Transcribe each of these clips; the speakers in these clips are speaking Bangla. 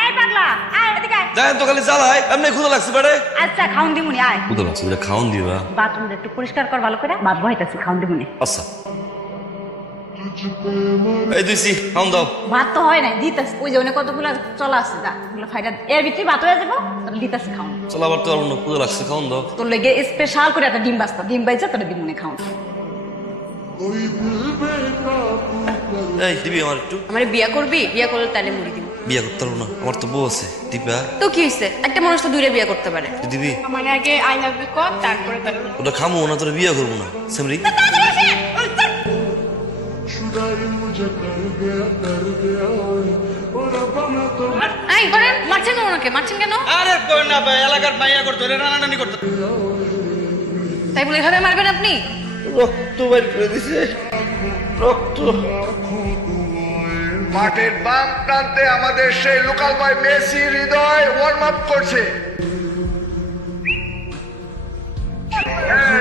এই পাগলা আয় এদিকে আয়। তো খালি চালাই এমনি ক্ষুদা লাগছে আচ্ছা খাউন দিমুনি আয়। ক্ষুদা লাগছে এটা খাওন দিবা বাথরুমটা একটু পরিষ্কার কর ভালো করে। ভাত বহাইতাছি খাউন দিমুনি। আচ্ছা। এই দিছি খাওন দাও। ভাত তো হয় নাই দিতাছি। ওই যে ওনে কতগুলো চলা আছে যা ওগুলো ফাইটা এর ভিতরে ভাত হয়ে যাব তাহলে দিতাছি খাউন চলো আবার তো আর অন্য ক্ষুদা লাগছে দাও। তোর লেগে স্পেশাল করে একটা ডিম বাস্তা ডিম বাইছে তোর দিমুনি খাউন এই দিবি আমার একটু। আমার বিয়া করবি? বিয়া করলে তাহলে মুড়ি দিব। বিয়ে করতে পারব না আমার তো বউ আছে দিবা তো কি হয়েছে একটা মানুষ তো দুইটা বিয়া করতে পারে। তুই দিবি? মানে আগে আই লাভ ইউ কর তারপরে ওটা খামো না তোর বিয়ে করব না। সেমরি? এই করেন মারছেন কেন ওনাকে? মারছেন কেন? আরে কই না ভাই এলাকার মাইয়া করতো করতো তাই বলে এভাবে মারবেন আপনি? রক্ত বাইর করে দিছে। রক্ত। মাঠের বাম প্রান্তে আমাদের সেই local boy Messi Hridoy warm up করছে। হ্যাঁ,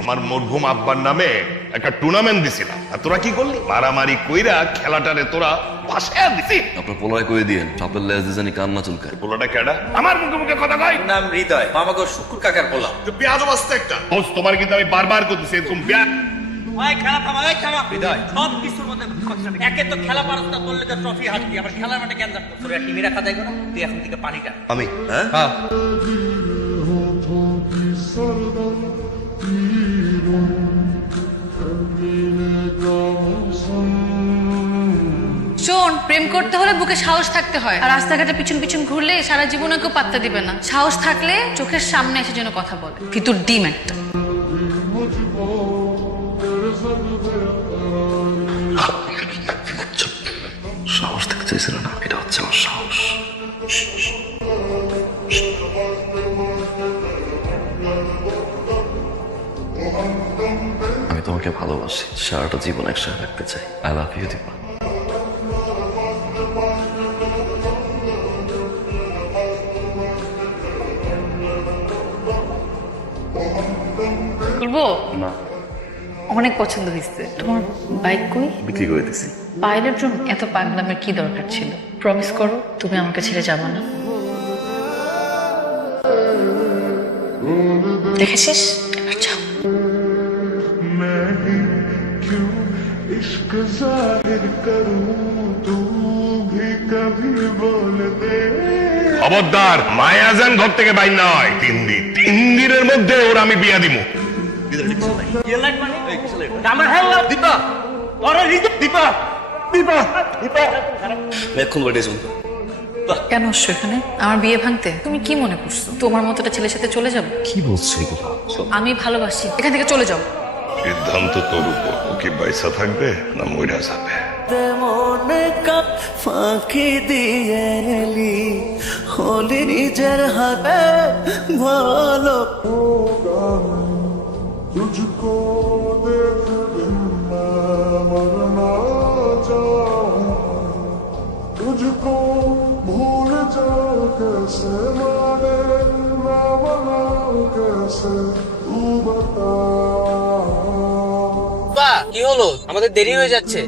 আমার মরহুম আব্বার নামে একটা টুর্নামেন্ট দিছিলাম। আর তোরা কি করলি? মারামারি কইরা খেলাটারে তোরা ভাসায় দিছি আপনার পোলায় করে দিয়েন সাপের লেজ দিয়ে জানি কান্না চুলকায়। পোলাটা কেডা? আমার মুখে মুখে কথা কয়। নাম হৃদয় মামাকে শুকুর কাকার বললাম পেঁয়াজ বাস্তা একটা। হোস তোমার কিন্তু আমি বারবার করতেছি এরকম পেঁয়া ওই খেলা প্রেম করতে হলে বুকে সাহস থাকতে হয়। আর রাস্তাঘাটে পিছন পিছন ঘুরলে সারা জীবনে কেউ পাত্তা দিবে না। সাহস থাকলে চোখের সামনে এসে যেন কথা বলে। কিন্তু ডিম একটা। সাহস থাকতে চাইছিল না, এটা হচ্ছে আমার সাহস। আমি তোমাকে ভালোবাসি, সারাটা জীবন একসাথে থাকতে চাই। আই লাভ ইউ দীপা বলবো না অনেক পছন্দ হয়েছে তোমার বাইক কই বিক্রি করে দিছি পাইলের জন্য এত পাগলামের কি দরকার ছিল প্রমিস করো তুমি আমাকে ছেড়ে যাবে না দেখেছিস এবার যাও इश्क जाहिर करूं तू भी कभी बोल दे খবরদার মায়াজান ঘর থেকে বাইর না হয় তিন দিন তিন দিনের মধ্যে ওর আমি বিয়া মানে আমার হেল্লা দীপা ওরে হৃদয় দীপা দীপা দীপা এখন বেটে শুন কেন আসছো এখানে? আমার বিয়ে ভাঙতে? তুমি কি মনে করছ? তোমার মতো একটা ছেলের সাথে চলে যাব? কি বলছো এগুলো আমি ভালোবাসি। এখান থেকে চলে যাও। সিদ্ধান্ত তোর উপর। ও কি বাইসা থাকবে না মইরা যাবে? মনে কাপ ফাঁকি দিয়ে এলি হলি নিজের হাতে ভালো। तुझको देख बिन मैं मरना चाहूं तुझको भूल जाऊं कैसे माने ना मनाऊं कैसे तू बता কি হলো আমাদের দেরি হয়ে যাচ্ছে